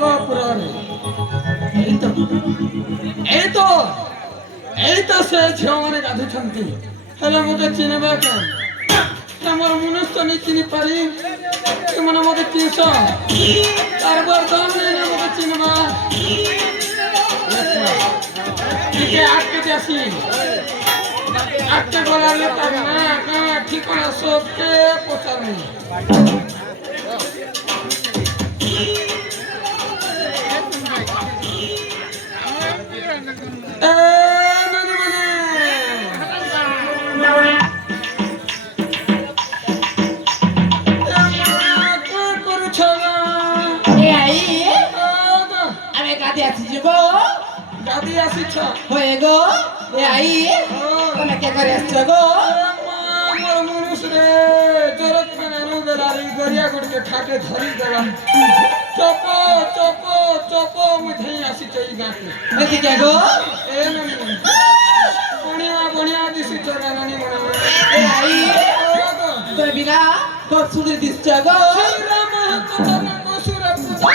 পুরারে এই তো ସେ ଝିଅମାନେ ଗାଧୁଛନ୍ତି ହେଲେ ମୋତେ ଚିହ୍ନିବା କେନ୍ ମୋର ମନୁଷ୍ୟ ନେଇ ଚିହ୍ନି ପାରି ସେମାନେ ମୋତେ କିସ କାରବାର ଦାମ ନେଇ ମୋତେ ଚିହ୍ନିବା ଟିକେ ଆଗକେ ଆସି ଆଗକେ ଗଲାରେ ତାର ନା ଗାଁ ଠିକଣା ସବକେ ପଚାରନି गादी आसीछ होए गो ए आई तमे क्या करे आछो गो मोर मनुष रे जरत खानानु बेलारी गरिया गुड के ठाके धरी देला चपो चपो चपो मुझे आसी चई गाके एति क्या गो ए ननी बढ़िया दिसी चरा ननी मोर ए आई तो बिना बहुत सुंदर दिस गो राम कतन कसुर पुता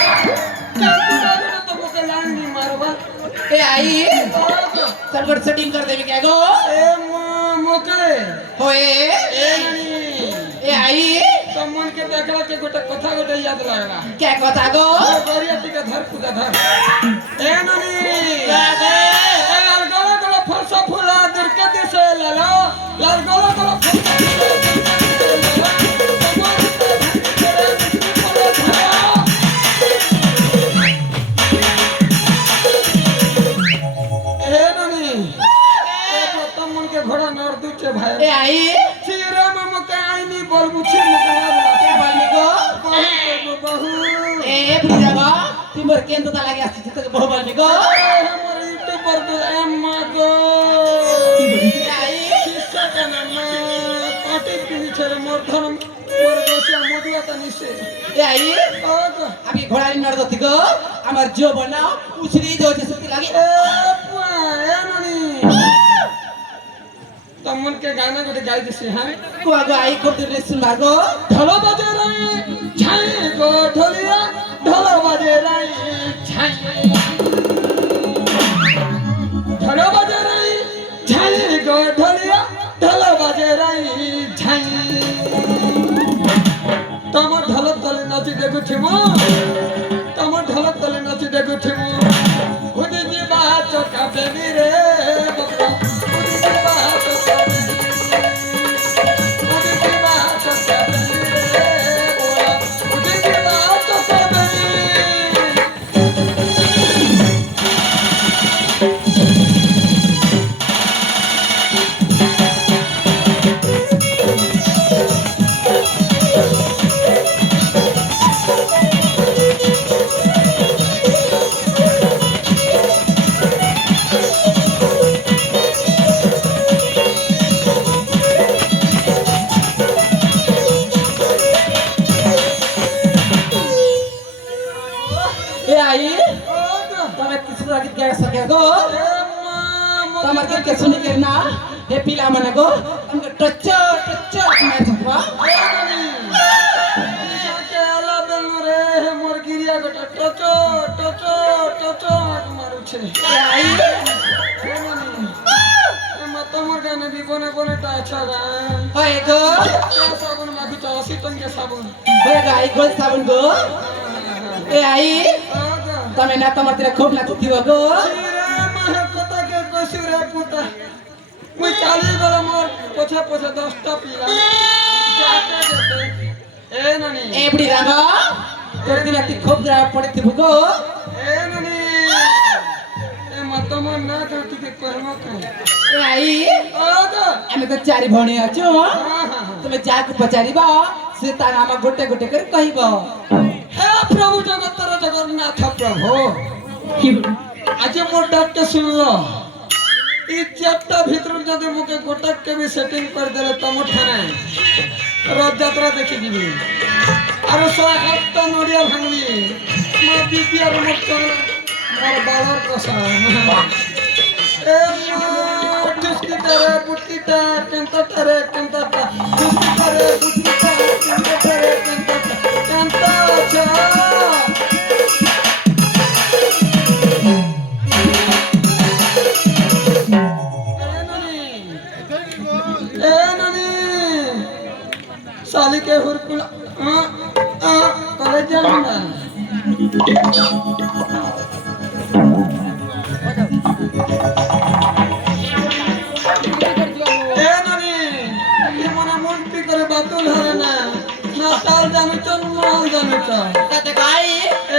काकुरा तो मोके लांडी मारबा ए आई सरगट सेटिंग कर देबे क्या गो ए मोके होए ए ननी ए आई तमन के देखला के गोटे कथा गोटे याद लागला क्या कथा गो गरिया टिका धर पूजा धर ए ननी ए लाल गला गला फरसा फुला दुर्के दिसे लाला लाल गला गला फरसा फुला घोड़ा नर दूचे भाई ए आई चीरा मम के आईनी बोल बुछी मुकला क्या बोलनी गो बहु ए बुझा गो तिमर केन तो लागे आछि त बहु बोलनी गो हमर यूट्यूब पर दे अम्मा गो ए आई किस्सा कना मा पाटी पिनी छरे मोर धर्म मोर गोसिया मधुआ तनी से ए आई अभी घोड़ा नर दति गो हमर जो बनाओ उछरी जो जे सुती लागे ए पुआ ए ननी तमन के गाना गोटे गाई दिसी हां को आगो आई को दिले सुना गो ढोल बजे रही छाई गो ढोलिया ढोल बजे रही छाई ढोल बजे रही छाई गो ढोलिया ढोल बजे रही छाई तम ढोल तले नाची देखु छिमो तम ढोल तले नाची देखु छिमो उदी जी बात का बेबी रे बकरा उदी जी बात का तमर के सुनी के ना हे पिला माने गो हमके टच टच मैं छवा के आला बेल रे मोर गिरिया गोटा टच टच टच मारू छे आई मत मोर गाने भी कोने कोने टा अच्छा गान होए गो साबुन माखी तो 80 टन के साबुन होए गाई गोल साबुन गो ए आई तमे ना तमर तेरे खूब ना तुती गो कता के कसुरे पुता मुई चाली गला मोर पोछा पोछा 10टा पिला जाते जाते ए ननी ए बुढ़ी रामा तोर दिन अति खूब ग्रा पड़ती भुगो ए ननी ए मत मन ना करती के कहमा का ए आई आगा हमें तो चारि भणी अछु तुमे जाके पचारीबा से ता नाम गोटे गोटे कर कहिबो हे प्रभु जगतर जगन्नाथ प्रभु आज मोर डाक के सुन लो ई चैप्टा भीतर जदि मुके गोटक के भी सेटिंग कर देले तम ठाने रथ यात्रा देखि दिबी आरो 108 नडिया भांगबी मा बिपिआर मत मोर बालर कसा ए ठुसकी तेरे बुट्टीटा केंता तेरे केंता ठुसकी तेरे बुट्टीटा केंता तेरे केंता केंता अच्छा साली के हुरकुल कॉलेज जाना ए ननी ये मने मुंटी करे बातुल हरे ना ना ताल जानू चल माल जानू चल তাতে গাই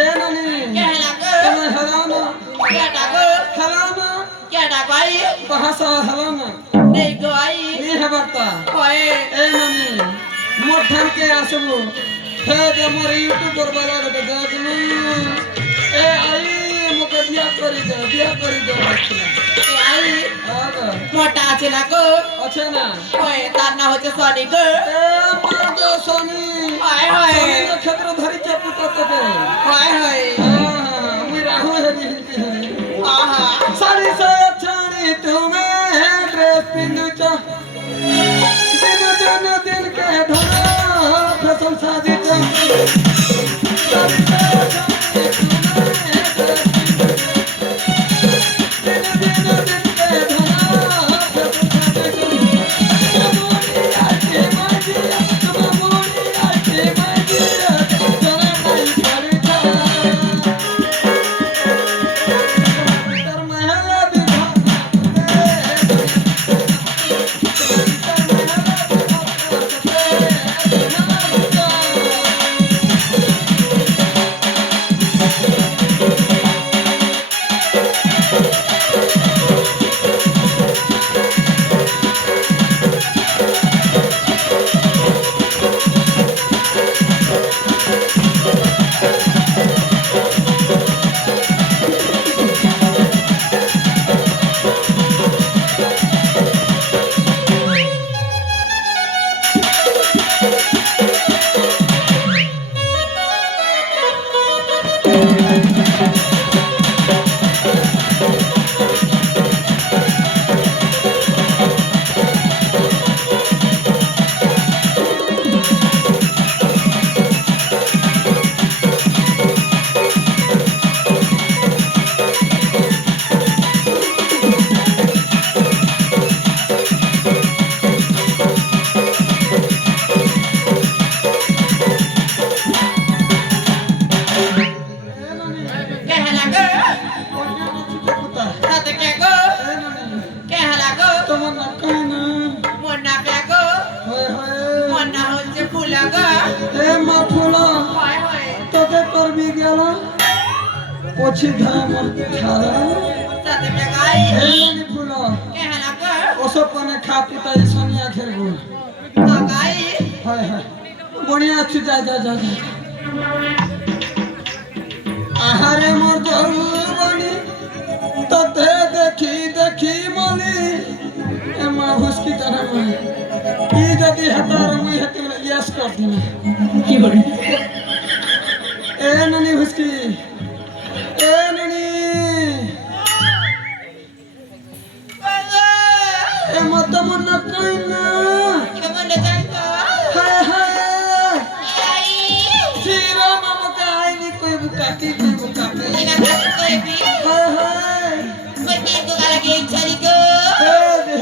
ए ननी কেলা গো तुम्हें हराना কেটা গো हराना কেটা গাই bahasa haraना নেই গো আই नहीं है बाता কয়ে ए ननी मोठन के आसबु हे जे मोर यूट्यूब पर वाला के देखनु ए आई मुके बिया करी दे এ আই आगा মোটা আছে না গো अच्छा ना কয়ে তার না হচ্ছে সনি গো ए मागो सोनी হায় হায় सोनी नक्षत्र धरी चपुटा तके হায় হায় मुई राहु है हिंदी है আহা साड़ी से छाड़ी तुम्हें ड्रेस पिंदु चा दिन के धरा फसल शादी चा साड़ी से छाड़ी तुम्हें ड्रेस पिंदु चा दिन के धरा फसल शादी चा मोरी आके माजिया तुम मोरी आके माजिया जरा नहीं करता तर महला बिना কেলা গো তাতে কে গো কেলা গো মন্না কে গো মন্না হচ্ছে ফুলা গো হায় হায় তোকে করবি গেল পছি ধাম ছাড়া তাতে কে গাই এই ফুল কেলা গো ওসব পানে খা পিতাই সোনিয়া খেলবো গাই হয় হয় বড়িয়া আছি যা যা যা যা আহারে মোর জলবনি তোতে দেখি দেখি মলি এমা হুসকি টানা মই ই যদি হাতার মই হাতে ইয়াস কর দিনা কি বলি এ ননি হুসকি এ ননি এ মত মন কই না মন্না যাই গো হায় হায় আই শিরা মামকা আইনি কই বুকাতি এনা কাছে কইবি হায় হায় মন্না গো গালাকে ইচ্ছারি গো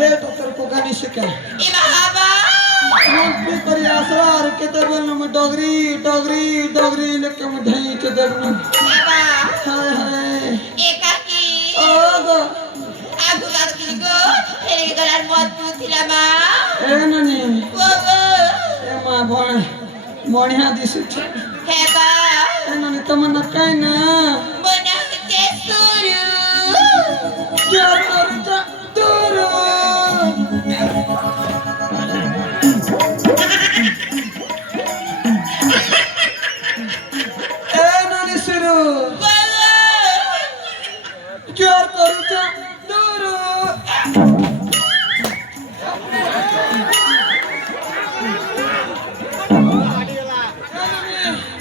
हे तो तेरे को गानी शिका এ বাবা मुझे करी आसरा और केते बोलनो मैं डोगरी लेके मैं ढई के देखनो বাবা हाय हाय একাকি ओगो আগু গাছগুলি গো ফেলে গলার মত পুছিলা মা ए ननी গো গো ए मां भण बढ़िया दिसु छ হে বা ए ननी तमन्ना काई ना মনে হচ্ছে শুরু क्या कर जा दूर ए ननी शुरू গো क्या कर जा दूर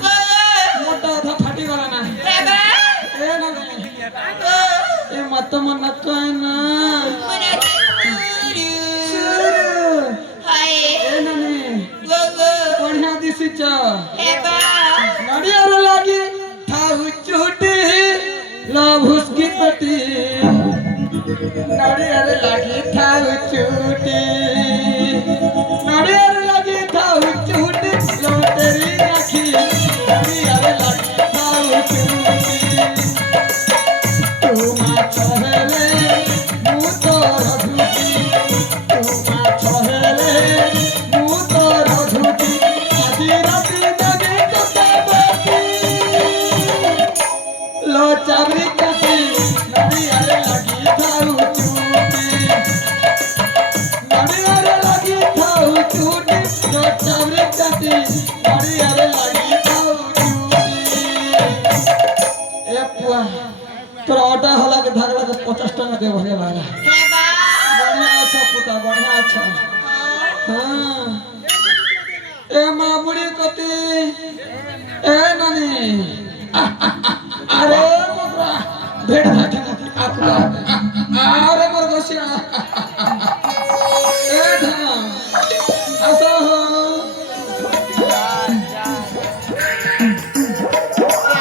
গো मोटा था फाटी वाला ना হে বা ए ननी গো ए मत मन काई ना মনে হচ্ছে শুরু शुरू হায় ए ननी গো গো बढ़िया दिसु छ হে বা नडियार लागी थाउ चूटी लव उसकी पटी नडियार लागी थाउ चूटी नडियार लागी थाउ चूटी टांगा दे भले वाला हे बा बढ़िया अच्छा पुता बढ़िया अच्छा हाँ ए माँ बुढ़ी कती ए नानी अरे मगरा भेड़ घाटे आपला अरे मरगोसिया ए धना ऐसा हो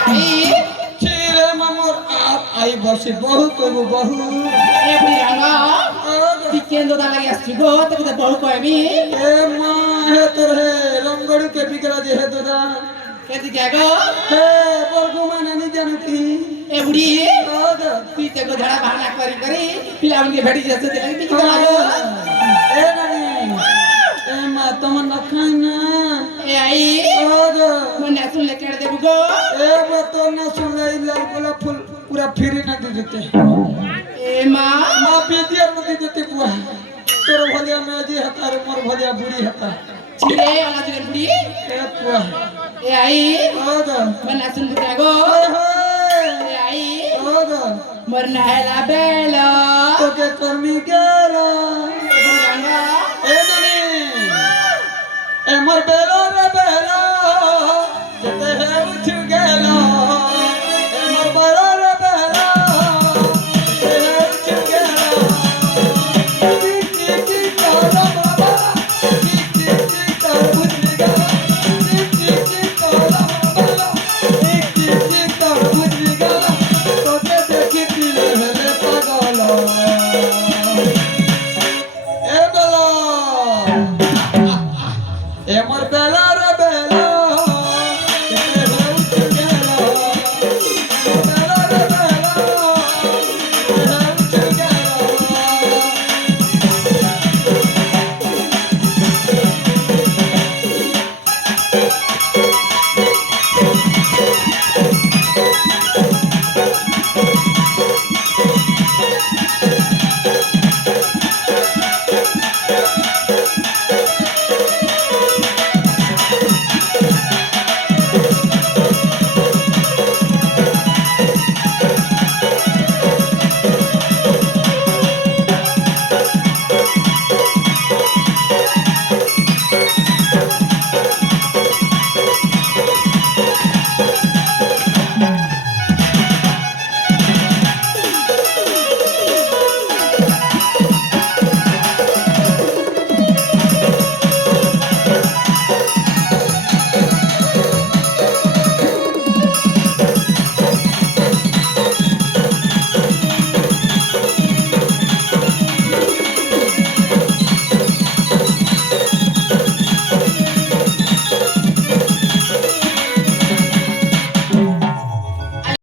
आई चीरे ममोर आप आई बसी बहु कबु बहु ए बुढ़िया ती केंद्र दाला गया सिगो तब तो बहु कहबी ए माँ है तोरे रंगड़ी के बिगड़ा जे है दोदा केती क्या गो हे बरगुमा नानी जानती ए बुढ़ी आग तू ते को झड़ा बहाना करी पिला उनके भेड़ी जैसे ते लगी कितना गो ए नानी ए माँ तुम न खाना ए आई आग मन सुन ले कर दे गो ए वो तो न सुन ले लाल गुलाब फूल पूरा फ्री न दे देते ए माँ माँ पीतिया न दे देते बुआ तोर भलिया में जी हता रे मोर भलिया बुढ़ी हता चिरे वाला चिरे बुढ़ी ए बुआ ए आई आग मन सुन ले गो ओए होए ए आई आग मोर नहला बेला तो के कर्मी गेला बुढ़िया ए नानी ए मोर बेलो रे बेलो जते है उठ गेलो ए मोर बेलो रे बेलो जते है उठ गेलो टिक टिक टिक करो बाबा टिक टिक टिक करो उठ गेलो टिक टिक टिक करो बाबा टिक टिक टिक करो उठ गेलो तो के देखी दिल है पागल ए बेलो ए मोर बेलो